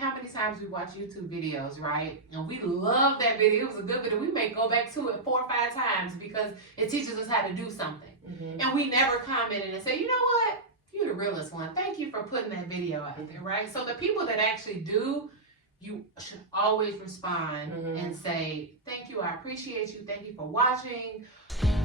how many times we watch YouTube videos, right? And we love that video. It was a good video. We may go back to it 4 or 5 times because it teaches us how to do something. And we never commented and say, you know what? You're the realest one. Thank you for putting that video out there, right? So the people that actually do, you should always respond and say, thank you, I appreciate you, thank you for watching.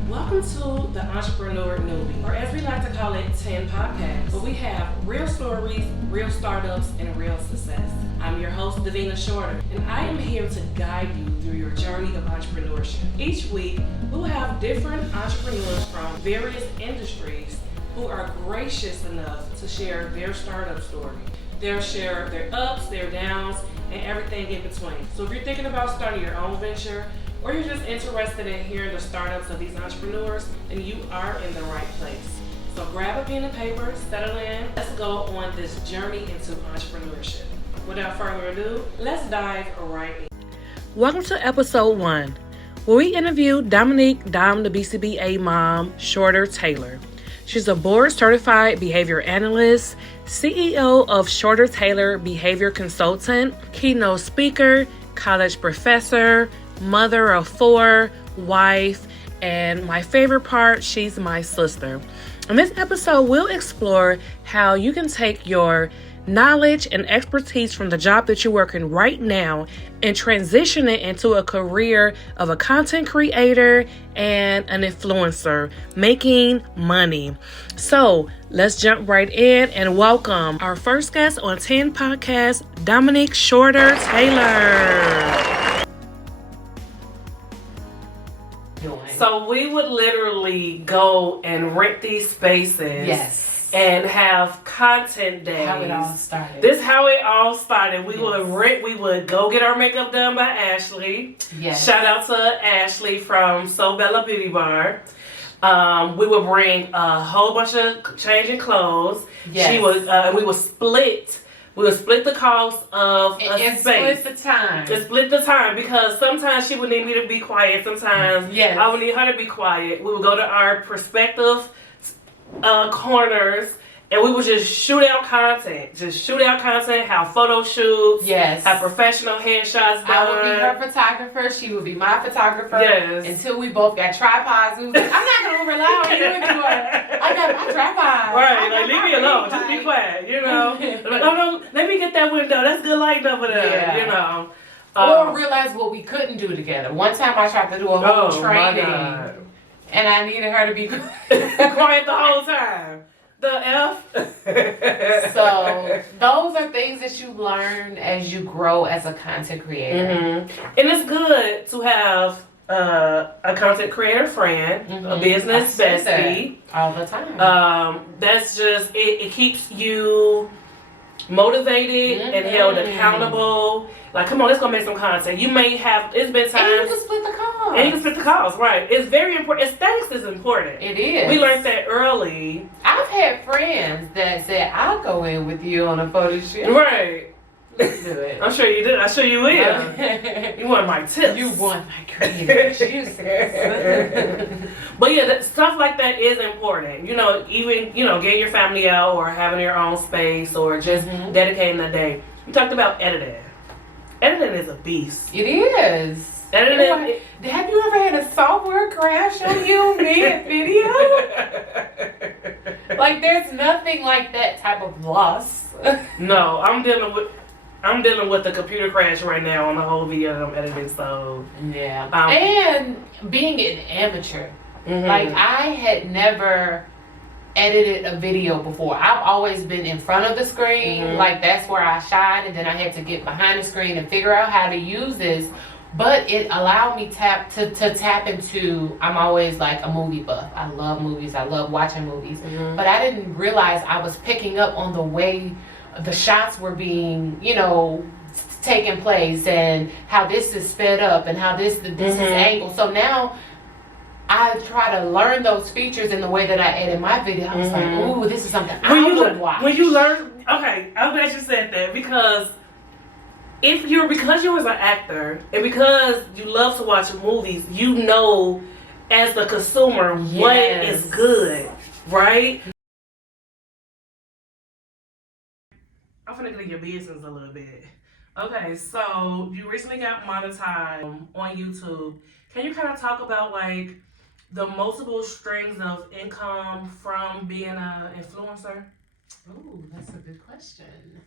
Welcome to the Entrepreneur Newbie, or as we like to call it, 10 Podcasts, where we have real stories, real startups, and real success. I'm your host, Davina Shorter, and I am here to guide you through your journey of entrepreneurship. Each week, we'll have different entrepreneurs from various industries who are gracious enough to share their startup story. They'll share their ups, their downs, and everything in between. So if you're thinking about starting your own venture, or you're just interested in hearing the startups of these entrepreneurs, then you are in the right place. So grab a pen and paper, settle in. Let's go on this journey into entrepreneurship. Without further ado, let's dive right in. Welcome to episode 1, where we interview Dominique the BCBA mom, Shorter Taylor. She's a board-certified behavior analyst, CEO of Shorter Taylor Behavior Consultant, keynote speaker, college professor, mother of 4, wife, and my favorite part, she's my sister. In this episode, we'll explore how you can take your knowledge and expertise from the job that you're working right now and transition it into a career of a content creator and an influencer, making money. So let's jump right in and welcome our first guest on 10 Podcasts, Dominique Shorter Taylor. So we would literally go and rent these spaces. Yes. And have content days. How it all started. This is how it all started. We would go get our makeup done by Ashley. Yes. Shout out to Ashley from So Bella Beauty Bar. We would bring a whole bunch of changing clothes. Yes. She would, we would split. We would split the cost of a space. Split the time. Just split the time, because sometimes she would need me to be quiet. Sometimes I would need her to be quiet. We would go to our prospective corners, and we would just shoot out content. Have photo shoots. Yes. Have professional headshots done. I would be her photographer. She would be my photographer. Yes. Until we both got tripods. We was like, I'm not going to rely on you anymore. I got my tripod. Right. Like, leave me alone. Just be quiet, you know. Like, oh, no, let me get that window. That's good lighting over there, you know. Or realize what we couldn't do together. One time I tried to do a whole training. And I needed her to be quiet the whole time. The F. So those are things that you learn as you grow as a content creator. And it's good to have a content creator friend, a business bestie. All the time. That's just, it keeps you motivated and held accountable. Like, come on, let's go make some content. You may have, it's been times. And you can split the cost. And you can split the cost, right. It's very important. Aesthetics is important. It is. We learned that early. I've had friends that said, I'll go in with you on a photo shoot. Right. Let's do it. I'm sure you did. I'm sure you will. You want my tips. You want my creative juices. But yeah, stuff like that is important. You know, even, getting your family out or having your own space or just dedicating a day. We talked about editing. Editing is a beast. It is. Editing. Have you ever had a software crash on you mid-video? Like, there's nothing like that type of loss. No, I'm dealing with the computer crash right now on the whole video that I'm editing. So yeah, and being an amateur, like I had never edited a video before. I've always been in front of the screen, like that's where I shine, and then I had to get behind the screen and figure out how to use this. But it allowed me to tap into, I'm always like a movie buff. I love movies. I love watching movies. But I didn't realize I was picking up on the way the shots were being, taking place, and how this is sped up and how this is angled. So now I try to learn those features in the way that I edit my video. I was like, ooh, this is something I would watch. When you learn, okay, I'm glad you said that, because because you was an actor and because you love to watch movies, as the consumer what is good, right? I'm gonna get in your business a little bit. Okay, so you recently got monetized on YouTube. Can you kind of talk about like the multiple streams of income from being an influencer? Ooh, that's a good question.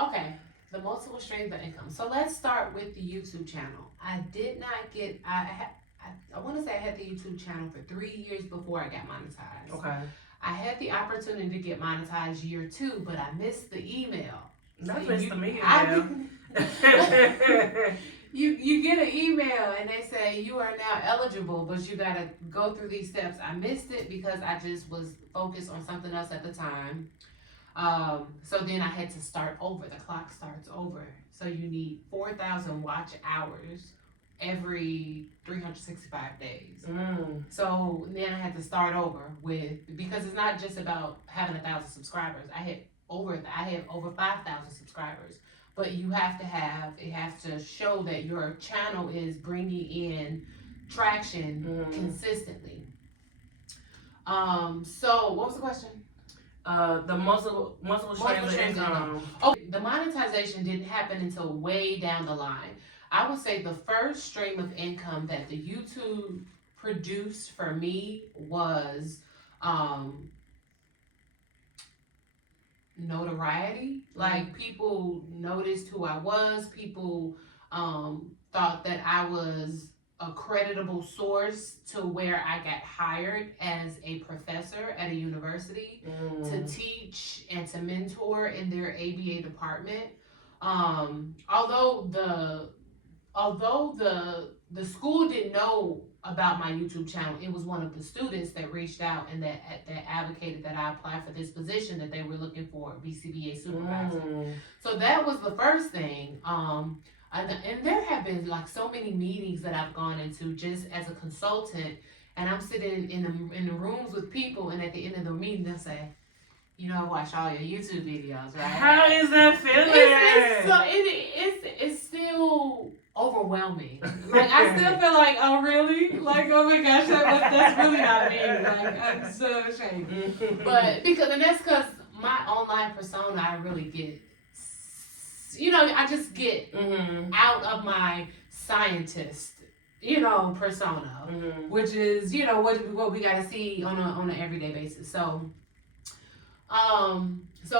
Okay. The multiple streams of income. So let's start with the YouTube channel. I did not get. I want to say I had the YouTube channel for 3 years before I got monetized. Okay. I had the opportunity to get monetized year 2, but I missed the email. That's missed the email. You get an email and they say you are now eligible, but you gotta go through these steps. I missed it because I just was focused on something else at the time. So then I had to start over. The clock starts over. So you need 4,000 watch hours every 365 days. So then I had to start over because it's not just about having 1,000 subscribers. I had over 5,000 subscribers, but it has to show that your channel is bringing in traction consistently. So what was the question? The multiple streams of income. Oh, the monetization didn't happen until way down the line. I would say the first stream of income that the YouTube produced for me was notoriety. Like, people noticed who I was. People thought that I was a creditable source to where I got hired as a professor at a university to teach and to mentor in their ABA department. Although the school didn't know about my YouTube channel, it was one of the students that reached out and that advocated that I apply for this position that they were looking for, BCBA supervisor. So that was the first thing. And there have been like so many meetings that I've gone into just as a consultant, and I'm sitting in the rooms with people, and at the end of the meeting they'll say, you know, I watch all your YouTube videos, right? How is that feeling? It's still overwhelming. Like, I still feel like, oh really? Like, oh my gosh, that's really not me. Like, I'm so ashamed. But that's because my online persona, I really get, I just get out of my scientist, persona, which is, what we gotta see on an everyday basis. So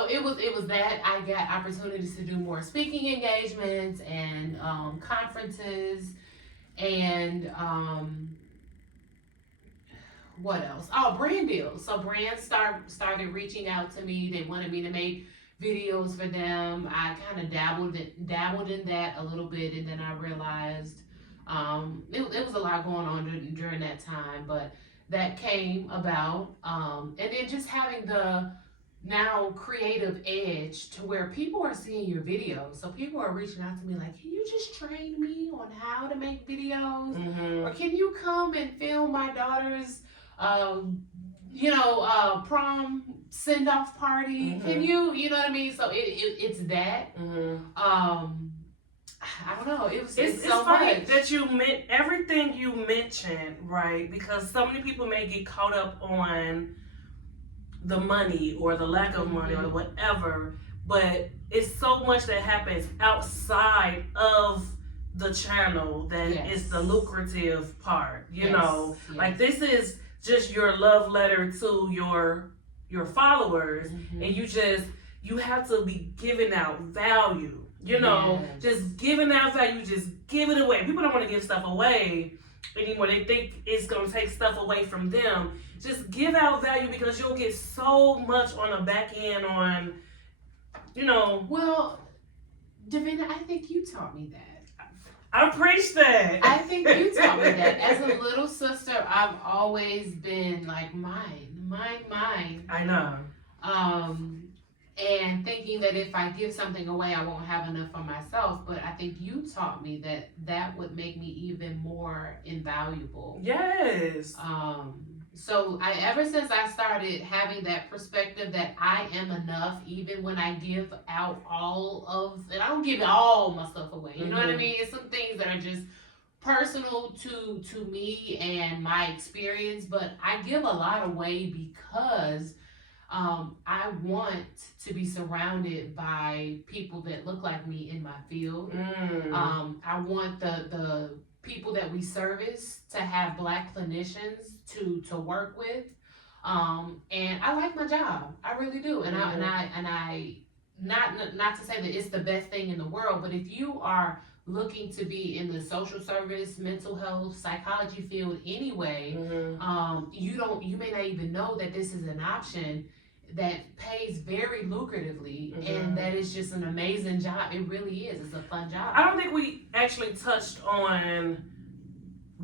it was that I got opportunities to do more speaking engagements and conferences and what else? Oh, brand deals. So brands started reaching out to me. They wanted me to make videos for them. I kind of dabbled in that a little bit, and then I realized it was a lot going on during that time, but that came about, and then just having the now creative edge to where people are seeing your videos. So people are reaching out to me like, can you just train me on how to make videos? Or can you come and film my daughter's prom send-off party? Can you know what I mean? So it's that. I don't know. It's so funny much that you meant everything you mentioned, right? Because so many people may get caught up on the money or the lack of money or whatever, but it's so much that happens outside of the channel that is the lucrative part. You know, like, this is just your love letter to your followers, and you have to be giving out value. Just giving out value, just give it away. People don't want to give stuff away anymore. They think it's going to take stuff away from them. Just give out value, because you'll get so much on the back end on, Well, Davina, I think you taught me that. I preach that. I think you taught me that. As a little sister, I've always been like, mine. I know. And thinking that if I give something away, I won't have enough for myself. But I think you taught me that would make me even more invaluable. Yes. So ever since I started having that perspective that I am enough, even when I give out and I don't give all my stuff away. You know what I mean? It's some things that are just personal to me and my experience, but I give a lot away because I want to be surrounded by people that look like me in my field. I want the people that we service to have Black clinicians to work with. And I like my job. I really do. And I not to say that it's the best thing in the world, but if you are looking to be in the social service, mental health, psychology field anyway, you may not even know that this is an option that pays very lucratively, and that is just an amazing job. It really is. It's a fun job. I don't think we actually touched on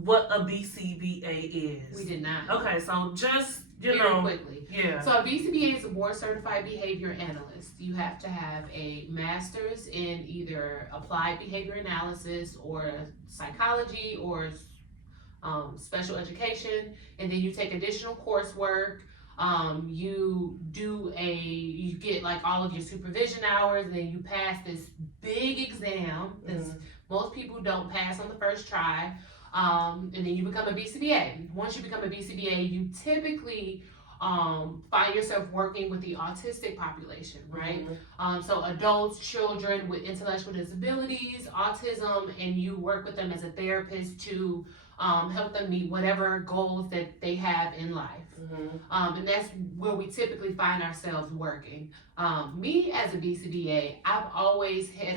what a BCBA is. We did not. Okay, so just very quickly. Yeah. So a BCBA is a board certified behavior analyst. You have to have a master's in either applied behavior analysis or psychology or special education, and then you take additional coursework. You get like all of your supervision hours, and then you pass this big exam that most people don't pass on the first try. And then you become a BCBA. Once you become a BCBA, you typically find yourself working with the autistic population, right? So adults, children with intellectual disabilities, autism, and you work with them as a therapist to help them meet whatever goals that they have in life. And that's where we typically find ourselves working. Me as a BCBA, I've always had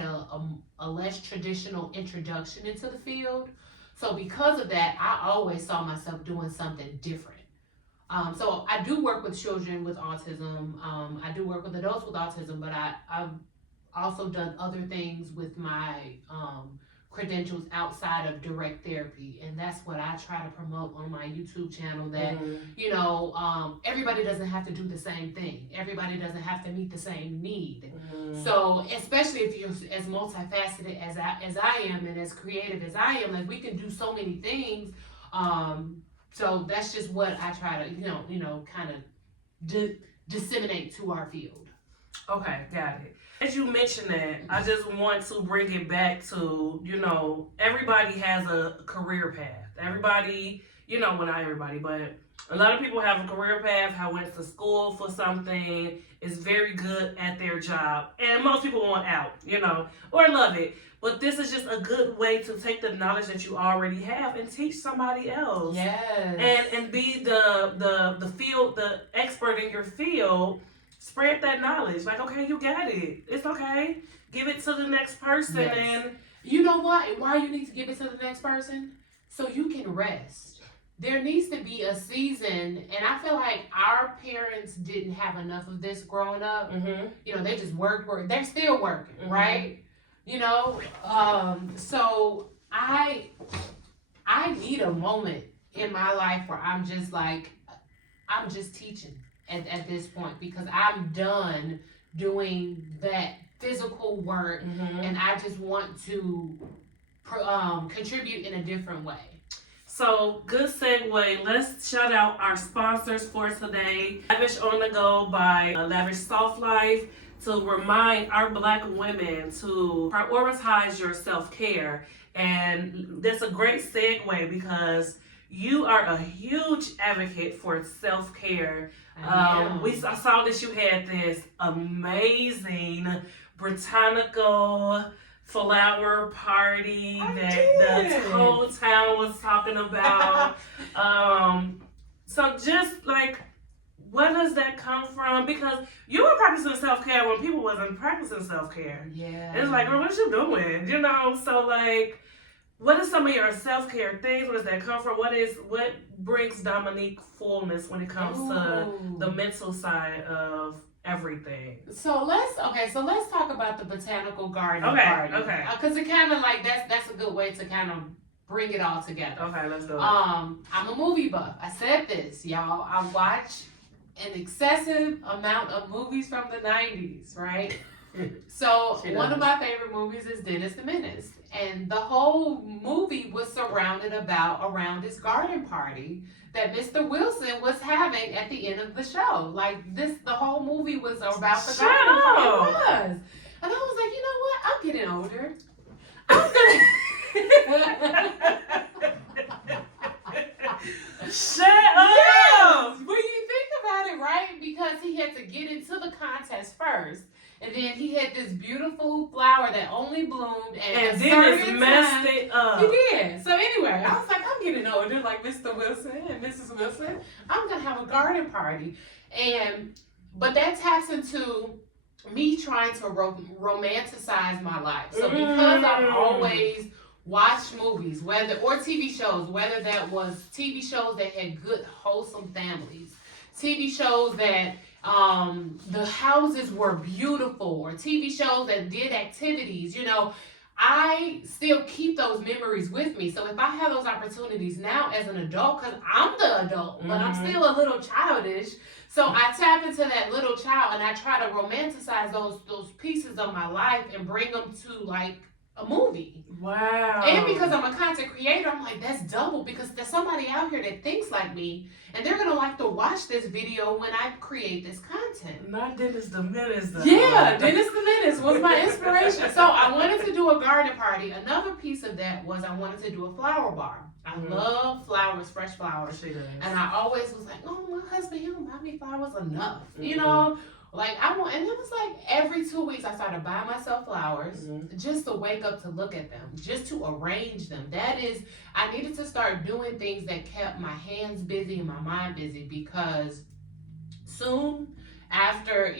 a less traditional introduction into the field. So because of that, I always saw myself doing something different. So I do work with children with autism. I do work with adults with autism, but I've also done other things with my credentials outside of direct therapy, and that's what I try to promote on my YouTube channel, that everybody doesn't have to do the same thing. Everybody doesn't have to meet the same need. So especially if you're as multifaceted as I am, and as creative as I am, like, we can do so many things. So that's just what I try to kind of disseminate to our field. Okay, got it. As you mentioned that, I just want to bring it back to, everybody has a career path. Everybody, well, not everybody, but a lot of people have a career path, went to school for something, is very good at their job, and most people want out, or love it. But this is just a good way to take the knowledge that you already have and teach somebody else. Yes. And be the expert in your field. Spread that knowledge. Like, okay, you got it. It's okay. Give it to the next person. Yes. And you know what? Why you need to give it to the next person? So you can rest. There needs to be a season, and I feel like our parents didn't have enough of this growing up. They just work. They're still working, right? So I need a moment in my life where I'm just teaching at this point, because I'm done doing that physical work, and I just want to contribute in a different way. So, good segue. Let's shout out our sponsors for today. Lavish on the Go by Lavish Soft Life, to remind our Black women to prioritize your self-care. And that's a great segue, because you are a huge advocate for self-care. I saw that you had this amazing botanical flower party the whole town was talking about. So just like, where does that come from? Because you were practicing self-care when people wasn't practicing self-care. Yeah. It's like, well, what you doing? So like, what are some of your self-care things? Where does that come from? What brings Dominique fullness when it comes to the mental side of everything? So let's talk about the botanical garden party. Okay. Because it kind of like that's a good way to kind of bring it all together. Okay, let's do it. I'm a movie buff. I said this, y'all. I watch an excessive amount of movies from the 90s, right? So one of my favorite movies is Dennis the Menace, and the whole movie was surrounded around this garden party that Mr. Wilson was having at the end of the show. Like the whole movie was about the garden party. It was, and I was like, you know what? I'm getting older. Shut up! Yes! When you think about it, right? Because he had to this beautiful flower that only bloomed at and a then it's certain messed time. it up. He did. So anyway, I was like, I'm getting older, like Mr. Wilson and Mrs. Wilson. I'm gonna have a garden party, but that taps into me trying to romanticize my life. So because I've always watched movies, or TV shows, whether that was TV shows that had good, wholesome families, TV shows that the houses were beautiful, or TV shows that did activities, I still keep those memories with me. So if I have those opportunities now as an adult, because I'm the adult, but I'm still a little childish, so I tap into that little child and I try to romanticize those pieces of my life and bring them to like a movie. Wow. And because I'm a content creator, I'm like, that's double, because there's somebody out here that thinks like me, and they're gonna like to watch this video when I create this content. Not Dennis the Menace though. Yeah, Dennis the Menace was my inspiration. So I wanted to do a garden party. Another piece of that was I wanted to do a flower bar. I love flowers, fresh flowers. She does. And I always was like, oh, my husband, he'll buy me flowers enough. Like and it was like every 2 weeks I started buying myself flowers just to wake up to look at them, just to arrange them. I needed to start doing things that kept my hands busy and my mind busy, because soon after,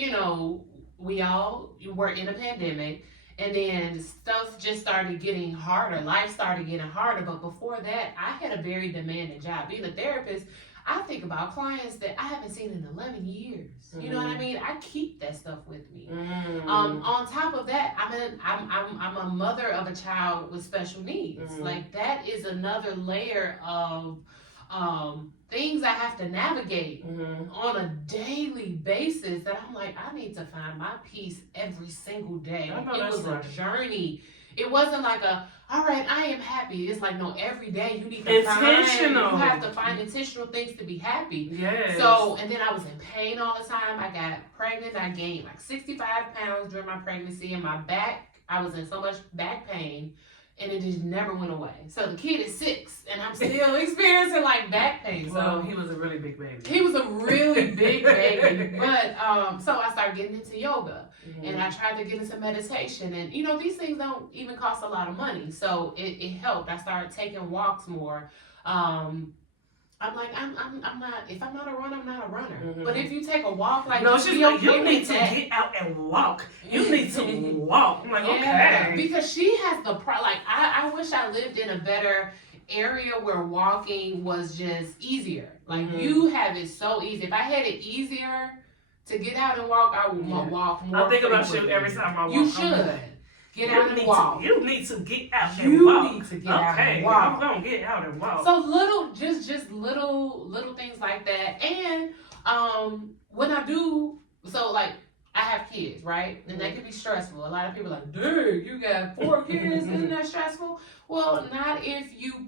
we all were in a pandemic, and then stuff just started getting harder. Life started getting harder. But before that, I had a very demanding job. Being a therapist, I think about clients that I haven't seen in 11 years. You know what I mean? I keep that stuff with me. On top of that, I'm a mother of a child with special needs. Like, that is another layer of things I have to navigate on a daily basis, that I'm like, I need to find my peace every single day. It was a journey. It wasn't like all right, I am happy. It's like, no, every day you need to you have to find intentional things to be happy. Yes. So, and then I was in pain all the time. I got pregnant. I gained like 65 pounds during my pregnancy, and my back, I was in so much back pain, and it just never went away. So the kid is 6, and I'm still experiencing like back pain. Well, he was a really big baby. He was a really big baby. But so I started getting into yoga, and I tried to get into meditation, and these things don't even cost a lot of money, so it helped. I started taking walks more. I'm like, I'm not, if I'm not a runner, I'm not a runner. But if you take a walk, like, no, she's like, you need to get out and walk. You need to walk. I'm like, okay. Because she has I wish I lived in a better area where walking was just easier. Like, you have it so easy. If I had it easier to get out and walk, I would walk more. I think about you every time I walk. You should. Get out and walk. You need to get out and walk. You need to get out and walk. I'm gonna get out and walk. So little things like that. And when I do, so like, I have kids, right? And that can be stressful. A lot of people are like, dude, you got 4 kids, isn't that stressful? Well, not if you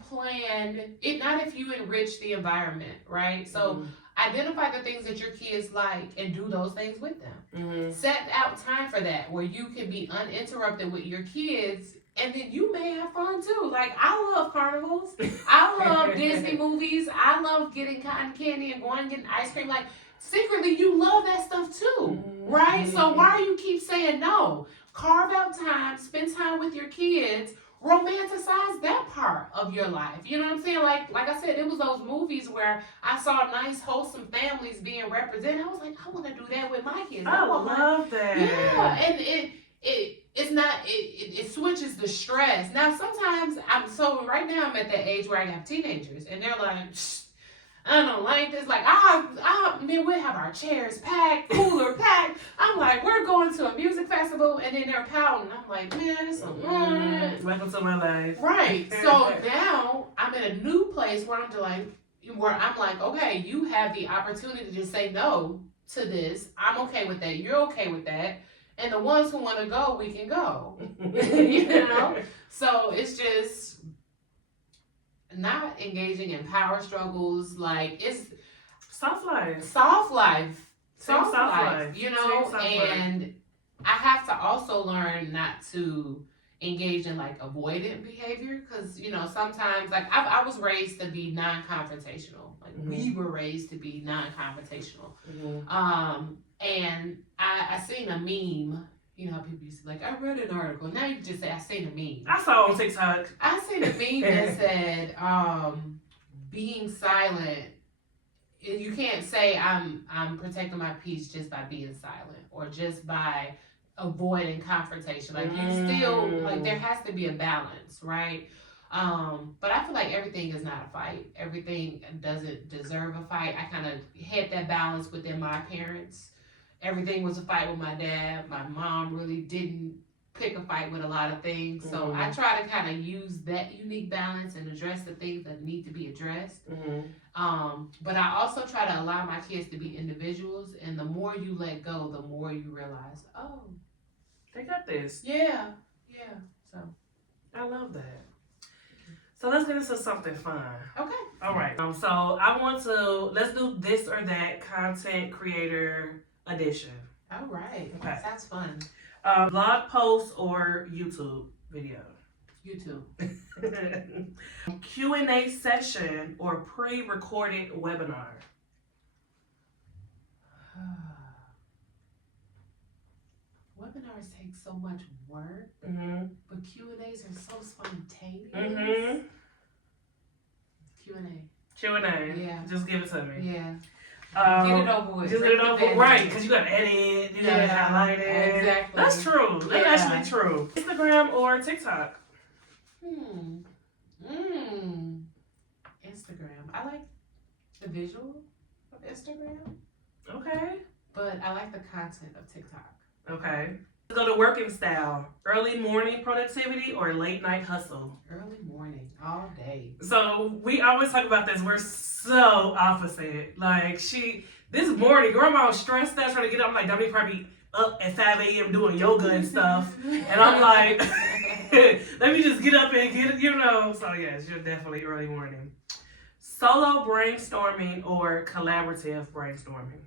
not if you enrich the environment, right? So identify the things that your kids like and do those things with them. Set out time for that, where you can be uninterrupted with your kids, and then you may have fun too. Like, I love carnivals. I love Disney movies. I love getting cotton candy and going and getting ice cream. Like, secretly, you love that stuff too, right? So why do you keep saying no? Carve out time, spend time with your kids, romanticize that part of your life. You know what I'm saying? Like I said, it was those movies where I saw nice, wholesome families being represented. I was like, I want to do that with my kids. I love that. Yeah, and it switches the stress. Now, sometimes right now I'm at that age where I have teenagers, and they're like, I don't like this. Like, we have our chairs packed, cooler packed. I'm like, we're going to a music festival, and then they're pouting. I'm like, man, it's welcome to my life. Right. So now I'm in a new place where I'm like, okay, you have the opportunity to say no to this. I'm okay with that. You're okay with that. And the ones who want to go, we can go. So it's just not engaging in power struggles. Like, it's soft life, and I have to also learn not to engage in like avoidant behavior, because sometimes, like, I was raised to be non-confrontational. Like, we were raised to be non-confrontational. And I seen a meme, you know how people used to be like, I read an article. Now you can just say, I seen a meme. I saw on TikTok. I seen a meme that said, being silent. You can't say I'm protecting my peace just by being silent or just by avoiding confrontation. Like you still like there has to be a balance, right? But I feel like everything is not a fight. Everything doesn't deserve a fight. I kind of had that balance within my parents. Everything was a fight with my dad. My mom really didn't pick a fight with a lot of things. So I try to kind of use that unique balance and address the things that need to be addressed. But I also try to allow my kids to be individuals. And the more you let go, the more you realize, oh, they got this. Yeah. So I love that. So let's get into something fun. Okay. All right. So let's do this or that content creator edition. All right. Okay. Sounds fun. Blog post or YouTube video? YouTube. Q&A session or pre-recorded webinar? Webinars take so much work, but Q&As are so spontaneous. Q&A. Q&A. Yeah. Just give it to me. Yeah. Get it over with. Just get it over with. Right, because you got to edit, you got to highlight it. Exactly. That's true. That's actually true. Instagram or TikTok? Instagram. I like the visual of Instagram. Okay. But I like the content of TikTok. Okay. Let's go to working style. Early morning productivity or late night hustle? Early morning, all day. So we always talk about this. We're so opposite. Like this morning, grandma was stressed out trying to get up. I'm like, Dominique probably up at 5 a.m. doing yoga and stuff. And I'm like, let me just get up and get it, So yes, you're definitely early morning. Solo brainstorming or collaborative brainstorming?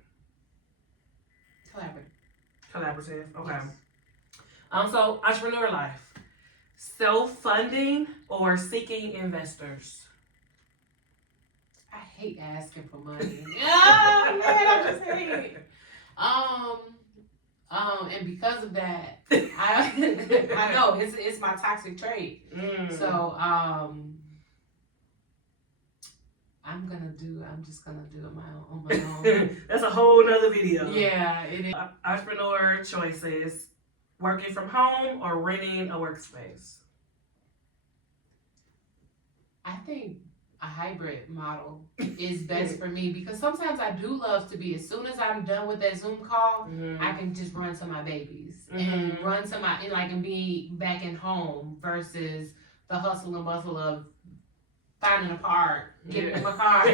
Collaborative. Okay. Yes. So entrepreneur life. Self-funding or seeking investors? I hate asking for money. Oh man, I just hate it. And because of that, I know it's my toxic trait. So I'm just gonna do it on my own. That's a whole nother video. Yeah, it is. Entrepreneur choices: working from home or renting a workspace. I think a hybrid model is best for me because sometimes I do love to be, as soon as I'm done with that Zoom call, I can just run to my babies and run to and be back in home versus the hustle and bustle of finding a park, getting in my car,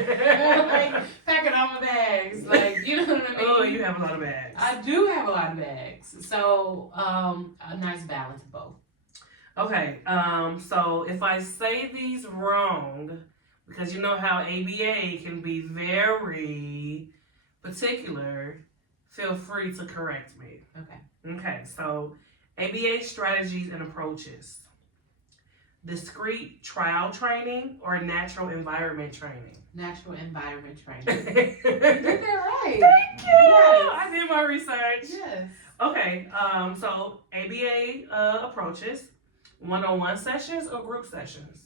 packing all my bags. You know what I mean? Oh, you have a lot of bags. I do have a lot of bags. So, a nice balance of both. Okay, so if I say these wrong, because you know how ABA can be very particular, feel free to correct me. Okay, so ABA strategies and approaches. Discrete trial training or natural environment training? Natural environment training. You did that right. Thank you. Yes. I did my research. Yes. Okay, so ABA approaches, one-on-one sessions or group sessions?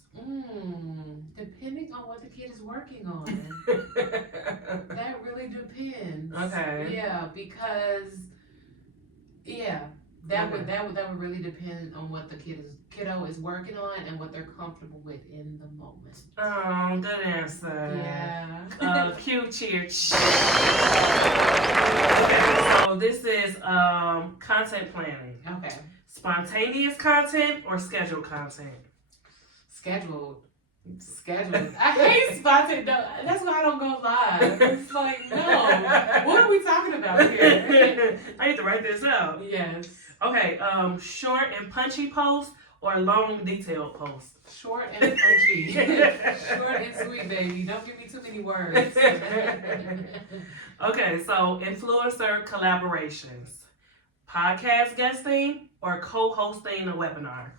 Depending on what the kid is working on. That really depends. Okay. Yeah, because that would really depend on what the kiddo is working on and what they're comfortable with in the moment. Oh, good answer. Yeah. Cue cheer. Okay, so this is content planning. Okay. Spontaneous content or scheduled content? Scheduled. I hate spontaneous. That's why I don't go live. It's like, no. What are we talking about here? I need to write this out. Yes. Okay, short and punchy post or long detailed post? Short and punchy. Short and sweet, baby. Don't give me too many words. Okay, so influencer collaborations. Podcast guesting or co-hosting a webinar?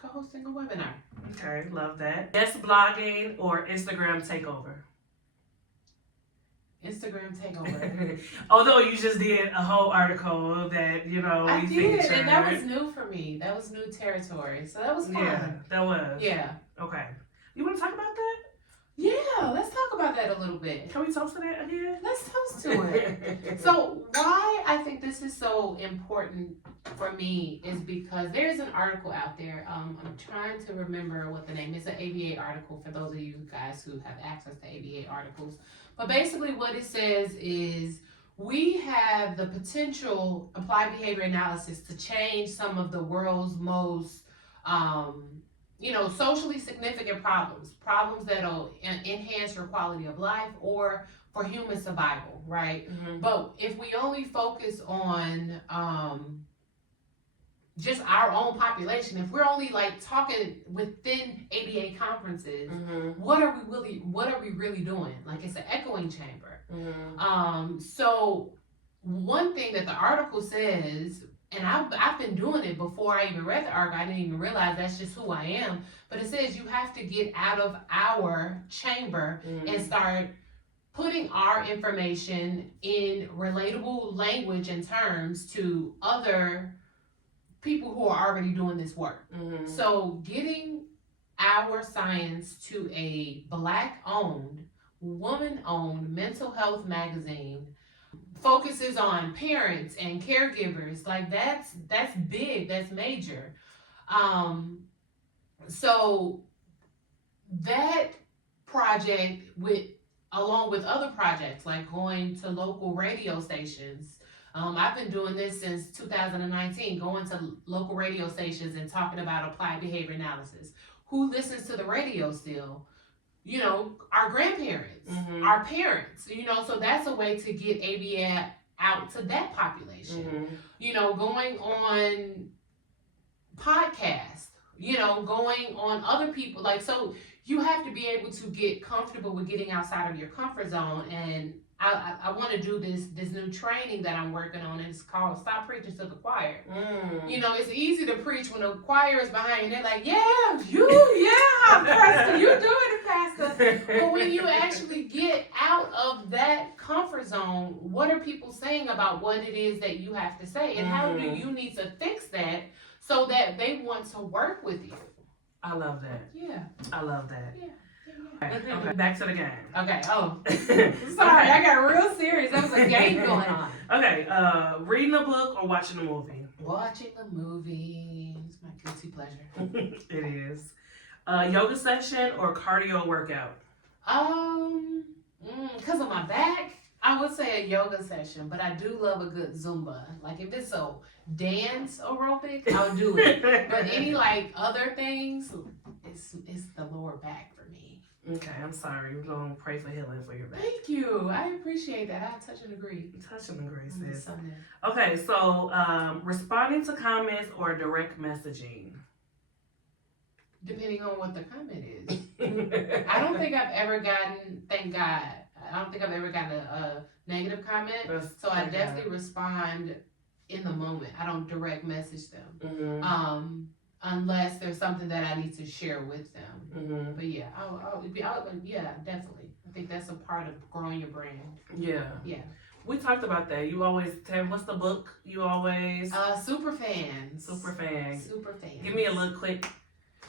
Co-hosting a webinar. Okay, love that. Guest blogging or Instagram takeover? Instagram takeover. Although you just did a whole article that, you know, I we did, featured. and that was new for me. That was new territory. So that was fun. Yeah, that was. Yeah. Okay. You want to talk about that? Yeah, let's talk about that a little bit. Can we toast to that again? Let's toast to it. So why I think this is so important for me is because there's an article out there. I'm trying to remember what the name is. It's an ABA article for those of you guys who have access to ABA articles. But basically what it says is we have the potential applied behavior analysis to change some of the world's most socially significant problems that'll enhance your quality of life or for human survival, right? Mm-hmm. But if we only focus on just our own population, if we're only like talking within ABA conferences, what are we really doing? Like it's an echoing chamber. So one thing that the article says, and I've been doing it before I even read the article. I didn't even realize that's just who I am. But it says you have to get out of our chamber and start putting our information in relatable language and terms to other people who are already doing this work. So getting our science to a Black-owned, woman-owned mental health magazine focuses on parents and caregivers, like that's big, that's major. So that project, along with other projects like going to local radio stations, I've been doing this since 2019, going to local radio stations and talking about applied behavior analysis. Who listens to the radio still? You know, our grandparents, our parents, so that's a way to get ABA out to that population. Going on podcasts, going on other people. Like, so you have to be able to get comfortable with getting outside of your comfort zone. And I want to do this new training that I'm working on, and it's called Stop Preaching to the Choir. It's easy to preach when the choir is behind you. They're like, Pastor, you doing it, Pastor. But when you actually get out of that comfort zone, what are people saying about what it is that you have to say? And how do you need to fix that so that they want to work with you? I love that. Yeah. I love that. Yeah. Okay, back to the game. Okay. Oh, sorry, I got real serious. There was a game going on. Okay. Reading a book or watching a movie? Watching a movie. It's my guilty pleasure. It is. Yoga session or cardio workout? Because of my back, I would say a yoga session, but I do love a good Zumba. Like if it's a dance aerobic, I'll do it. But any like other things, it's the lower back for me. Okay, I'm sorry. We're going to pray for healing for your back. Thank you. I appreciate that. I touch and agree. Touch and agree, sis. Okay, so responding to comments or direct messaging? Depending on what the comment is. I don't think I've ever gotten, thank God, I don't think I've ever gotten a negative comment. So I definitely respond in the moment. I don't direct message them. Unless there's something that I need to share with them. But yeah, yeah, definitely. I think that's a part of growing your brand. Yeah. Yeah. We talked about that. You always tell, what's the book you always? Superfans. Superfans. Superfans. Give me a little quick.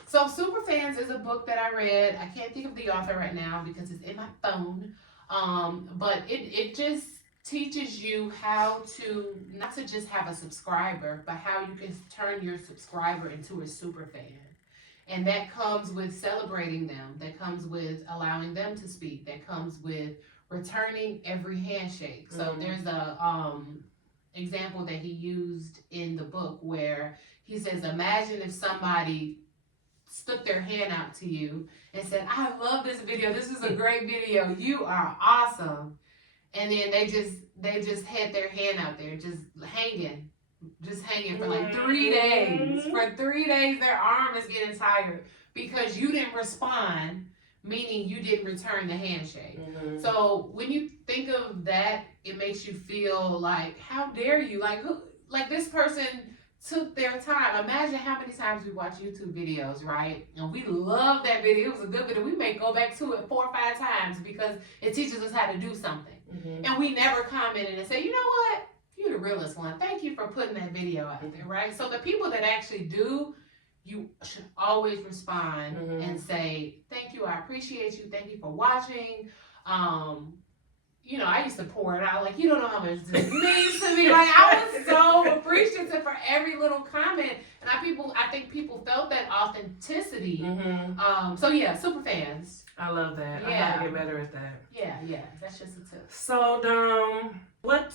So Superfans is a book that I read. I can't think of the author right now because it's in my phone. But it just teaches you how to, not to just have a subscriber, but how you can turn your subscriber into a super fan. And that comes with celebrating them. That comes with allowing them to speak. That comes with returning every handshake. So there's a example that he used in the book where he says, imagine if somebody stuck their hand out to you and said, I love this video. This is a great video. You are awesome. And then they just had their hand out there, just hanging for like 3 days. For 3 days, their arm is getting tired because you didn't respond, meaning you didn't return the handshake. So when you think of that, it makes you feel like, how dare you? Like this person took their time. Imagine how many times we watch YouTube videos, right? And we love that video. It was a good video. We may go back to it 4 or 5 times because it teaches us how to do something. And we never commented and say, you know what? You're the realest one. Thank you for putting that video out there, right? So the people that actually do, you should always respond and say, thank you, I appreciate you. Thank you for watching. You know, I used to pour it out like, you don't know how much this means to me. Like, I was so appreciative for every little comment. And I think people felt that authenticity. So yeah, super fans. I love that. Yeah. I gotta get better at that. Yeah, that's just a tip. So, what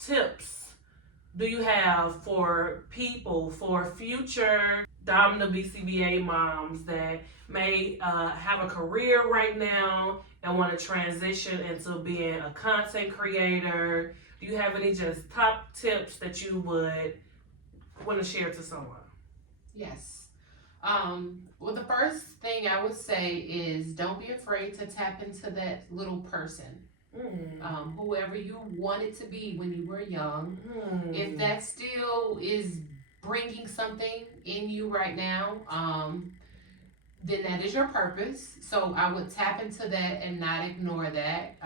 tips do you have for people, for future Domina BCBA moms that may have a career right now and want to transition into being a content creator? Do you have any just top tips that you would want to share to someone? Yes. Well, the first thing I would say is don't be afraid to tap into that little person. Whoever you wanted to be when you were young. If that still is bringing something in you right now, then that is your purpose. So I would tap into that and not ignore that.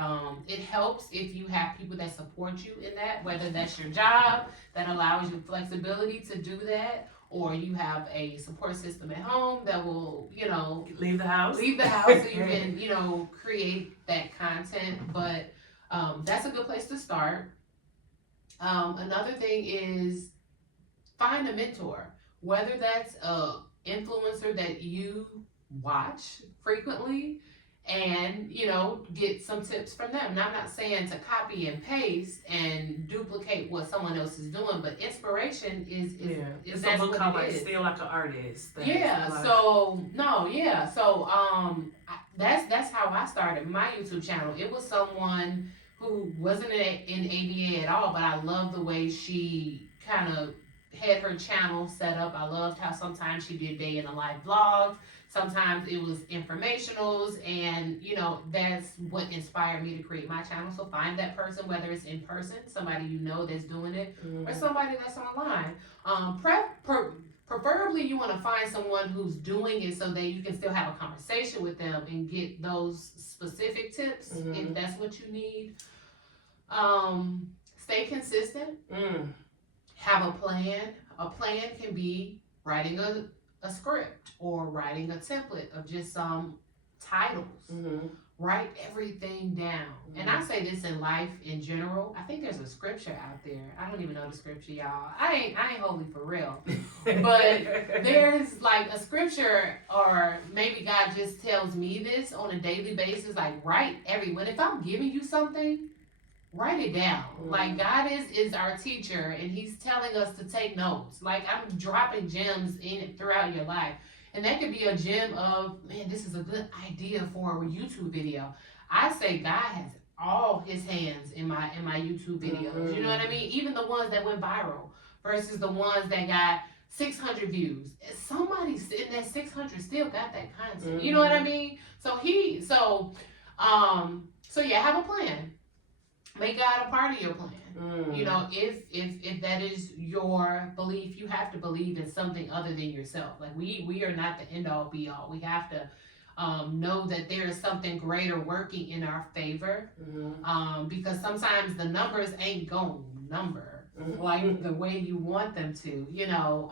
It helps if you have people that support you in that, whether that's your job that allows you flexibility to do that, or you have a support system at home that will, you know, leave the house so you can, you know, create that content. But that's a good place to start. Another thing is find a mentor, whether that's a influencer that you watch frequently and, you know, get some tips from them. And I'm not saying to copy and paste and duplicate what someone else is doing, but inspiration is it's that's what what it it is. Still like an artist. That's how I started my YouTube channel. It was someone who wasn't in ABA at all, but I love the way she kind of had her channel set up. I loved how sometimes she did day in a life vlogs. Sometimes it was informationals, and you know, that's what inspired me to create my channel. So find that person, whether it's in person, somebody you know that's doing it, or somebody that's online. Preferably you want to find someone who's doing it so that you can still have a conversation with them and get those specific tips if that's what you need. Stay consistent. Have a plan. A plan can be writing a script or writing a template of just some titles. Write everything down. And I say this in life in general. I think there's a scripture out there. I don't even know the scripture, y'all. I ain't holy for real. But there's like a scripture, or maybe God just tells me this on a daily basis, like write when if I'm giving you something, write it down. Like God is our teacher, and he's telling us to take notes. Like I'm dropping gems in it throughout your life. And that could be a gem of, man, this is a good idea for a YouTube video. I say God has all his hands in my YouTube videos. You know what I mean? Even the ones that went viral versus the ones that got 600 views. Somebody in that 600 still got that content. You know what I mean? So yeah, have a plan. Make God a part of your plan. You know, if that is your belief, you have to believe in something other than yourself. Like we are not the end all be all. We have to know that there is something greater working in our favor. Because sometimes the numbers ain't going number like the way you want them to, you know.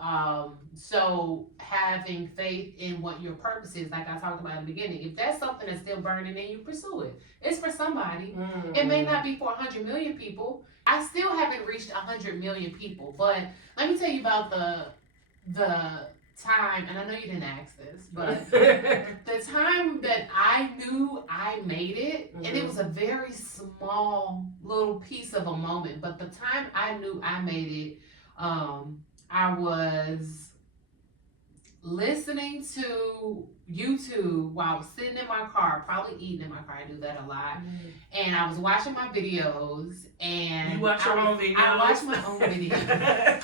So having faith in what your purpose is, like I talked about in the beginning, if that's something that's still burning in you, pursue it. It's for somebody. It may not be for 100 million people. I still haven't reached 100 million people, but let me tell you about the time, and I know you didn't ask this, but the time that I knew I made it, and it was a very small little piece of a moment, but the time I knew I made it, I was listening to YouTube while I was sitting in my car, probably eating in my car. I do that a lot. And I was watching my videos, and you watch your own videos? I watch my own videos.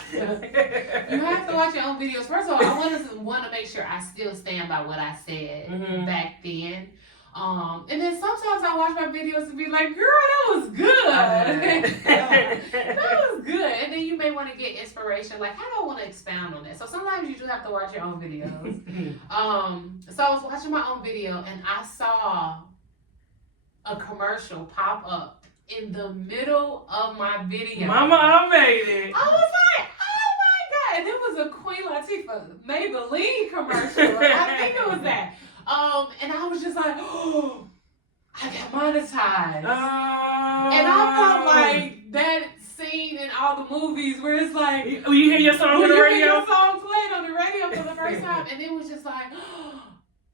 You have to watch your own videos. First of all, I want to make sure I still stand by what I said back then. And then sometimes I watch my videos and be like, girl, that was good. That was good. And then you may want to get inspiration, like, how do I want to expound on that? So sometimes you do have to watch your own videos. So I was watching my own video and I saw a commercial pop up in the middle of my video. Mama, I made it. I was like, oh my God. And it was a Queen Latifah Maybelline commercial. I think it was that. And I was just like, oh, I got monetized. And I felt like that scene in all the movies where it's like, you hear your song on the radio? You hear your song playing on the radio for the first time, and it was just like, oh,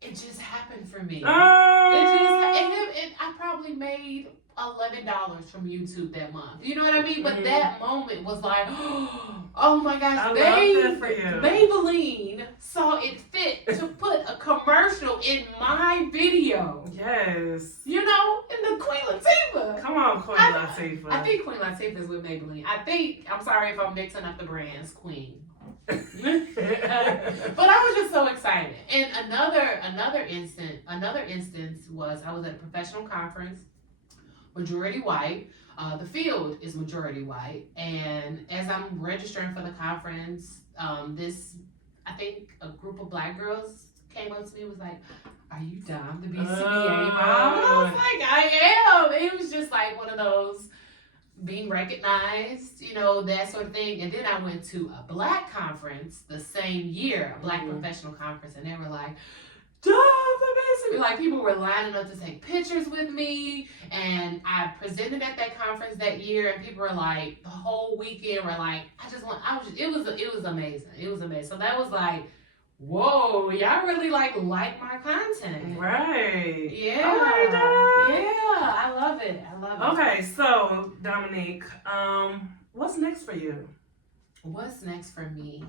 it just happened for me. I probably made $11 from YouTube that month. You know what I mean? But that moment was like, oh my gosh, I love that for you. Maybelline saw it fit to put a commercial in my video. Yes. You know, in the Queen Latifah. Come on, Queen Latifah. I think Queen Latifah is with Maybelline. I'm sorry if I'm mixing up the brands, Queen. But I was just so excited. And another instance was I was at a professional conference, majority white. The field is majority white, and as I'm registering for the conference, I think a group of black girls came up to me and was like, "Are you Dom, the BCBA mom?" And I was like, "I am." It was just like one of those being recognized, you know, that sort of thing. And then I went to a black conference the same year, a black professional conference, and they were like, Dom, the BCBA. Like, people were lining up to take pictures with me, and I presented at that conference that year, and people were like, the whole weekend were like, it was amazing. It was amazing. So that was like, whoa, y'all really like my content. Right. Yeah. All right, Dom. Yeah, I love it. Okay, so Dominique, what's next for you? What's next for me?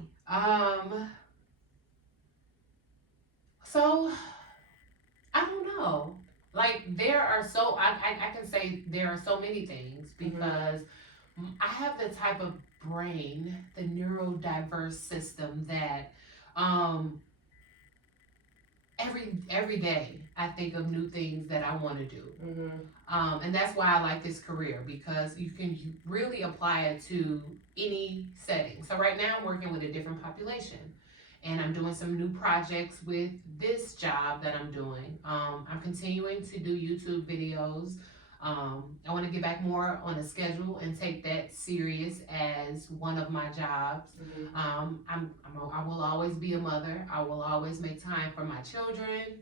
So I don't know. Like, there are I can say there are so many things because I have the type of brain, the neurodiverse system that every day I think of new things that I want to do. And that's why I like this career, because you can really apply it to any setting. So right now I'm working with a different population, and I'm doing some new projects with this job that I'm doing. I'm continuing to do YouTube videos. I want to get back more on a schedule and take that serious as one of my jobs. I will always be a mother. I will always make time for my children.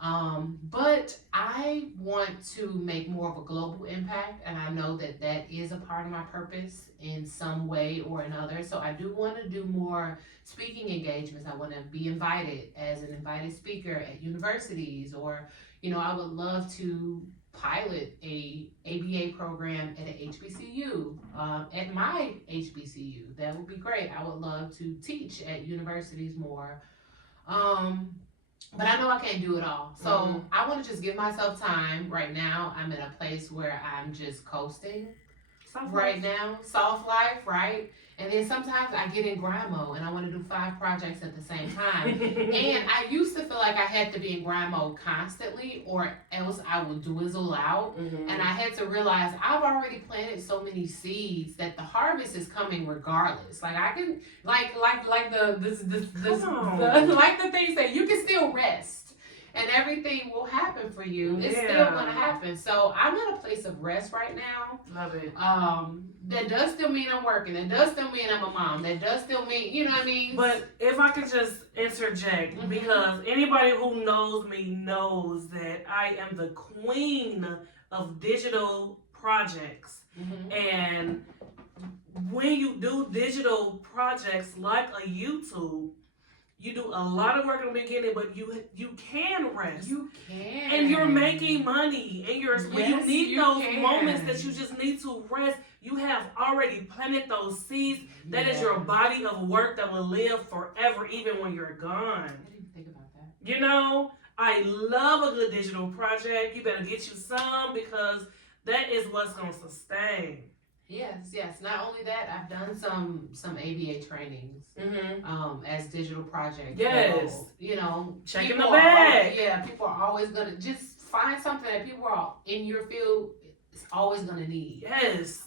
But I want to make more of a global impact, and I know that that is a part of my purpose in some way or another. So I do want to do more speaking engagements. I want to be invited as an invited speaker at universities, or, you know, I would love to pilot a ABA program at an HBCU, at my HBCU. That would be great. I would love to teach at universities more. But I know I can't do it all. So I want to just give myself time. Right now, I'm in a place where I'm just coasting. Soft life, right? And then sometimes I get in grind mode and I want to do 5 projects at the same time. And I used to feel like I had to be in grind mode constantly, or else I would dwizzle out. And I had to realize I've already planted so many seeds that the harvest is coming regardless. Like, I can, like the thing say, you can still rest. And everything will happen for you. It's still going to happen. So I'm in a place of rest right now. Love it. That does still mean I'm working. That does still mean I'm a mom. That does still mean, you know what I mean? But if I could just interject, because anybody who knows me knows that I am the queen of digital projects. And when you do digital projects like a YouTube, you do a lot of work in the beginning, but you can rest. You can. And you're making money. And when you need those moments that you just need to rest, you have already planted those seeds. That is your body of work that will live forever, even when you're gone. I didn't even think about that. You know, I love a good digital project. You better get you some, because that is what's going to sustain. Yes. Not only that, I've done some ABA trainings as digital projects. Yes. So, you know, checking the bag. People are always gonna just find something that people are in your field is always gonna need. Yes.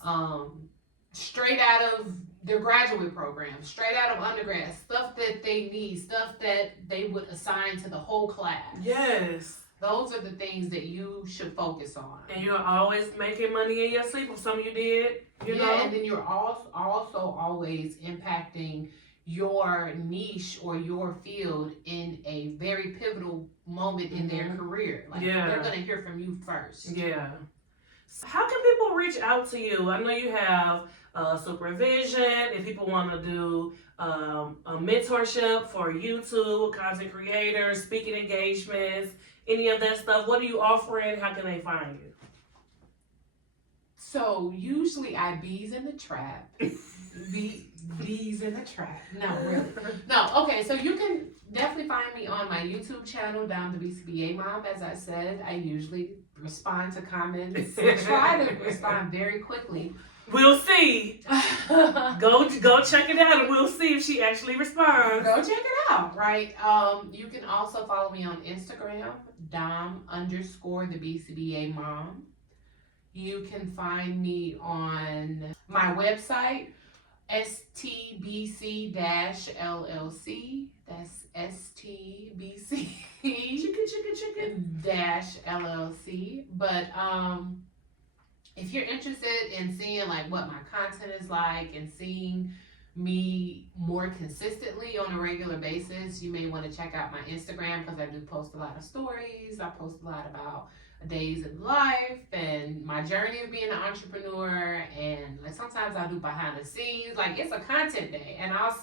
Straight out of their graduate program, straight out of undergrad, stuff that they need, stuff that they would assign to the whole class. Yes. Those are the things that you should focus on. And you're always making money in your sleep, or some you did, you know? And then you're also always impacting your niche or your field in a very pivotal moment in their career. Like, they're going to hear from you first. Yeah. How can people reach out to you? I know you have supervision. If people want to do a mentorship for YouTube, content creators, speaking engagements, any of that stuff, what are you offering? How can they find you? So usually I bees in the trap. Bees in the trap. No, really. No, okay, so you can definitely find me on my YouTube channel, Down the BCBA Mom. As I said, I usually respond to comments. Try to respond very quickly. We'll see. Go check it out and we'll see if she actually responds. Go check it out, right? You can also follow me on Instagram, Dom_the BCBA Mom. You can find me on my website, STBC-LLC. That's STBC -LLC. But if you're interested in seeing like what my content is like and seeing me more consistently on a regular basis, you may want to check out my Instagram, because I do post a lot of stories. I post a lot about days in life and my journey of being an entrepreneur, and like sometimes I'll do behind the scenes. Like, it's a content day, and I'll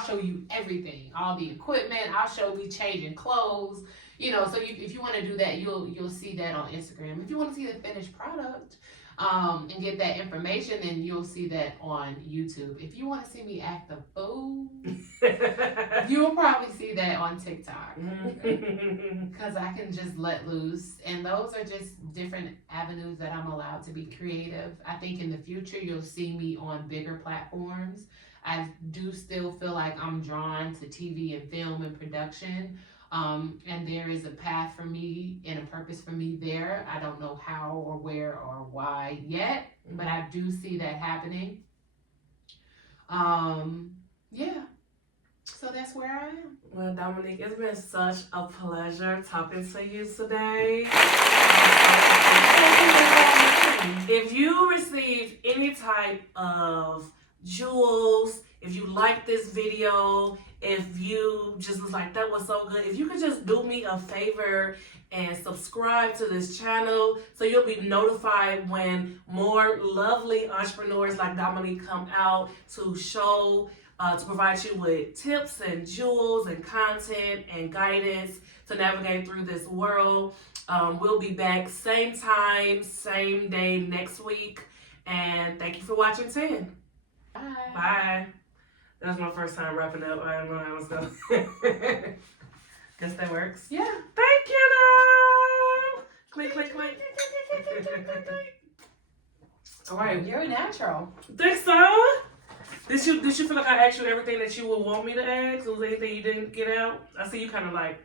show you everything, all the equipment. I'll show me changing clothes, you know. So if you want to do that, you'll see that on Instagram. If you want to see the finished product and get that information, then you'll see that on YouTube. If you want to see me act a fool, you'll probably see that on TikTok, because I can just let loose. And those are just different avenues that I'm allowed to be creative. I think in the future you'll see me on bigger platforms. I do still feel like I'm drawn to TV and film and production. And there is a path for me and a purpose for me there. I don't know how or where or why yet, but I do see that happening. Yeah. So that's where I am. Well, Dominique, it's been such a pleasure talking to you today. If you received any type of jewels, if you liked this video, if you just was like, that was so good, if you could just do me a favor and subscribe to this channel so you'll be notified when more lovely entrepreneurs like Dominique come out to show, to provide you with tips and jewels and content and guidance to navigate through this world. We'll be back same time, same day next week. And thank you for watching 10. Bye. Bye. That was my first time wrapping up. I don't know how it's going. Guess that works. Yeah. Thank you, Dom. Click, click, click. All right, you're natural. Think so? Did you feel like I asked you everything that you would want me to ask? Was there anything you didn't get out? I see you kind of like,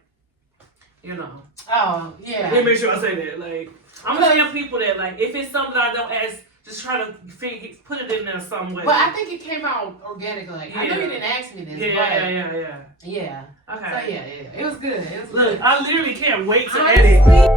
you know. Oh, yeah. Let me make sure I say that. Like, I'm gonna tell people that, like, if it's something I don't ask, just try to put it in there some way. But I think it came out organically. Like, I know you didn't ask me this. Yeah. Okay. So yeah. It was good. Look, I literally can't wait to Honestly, edit.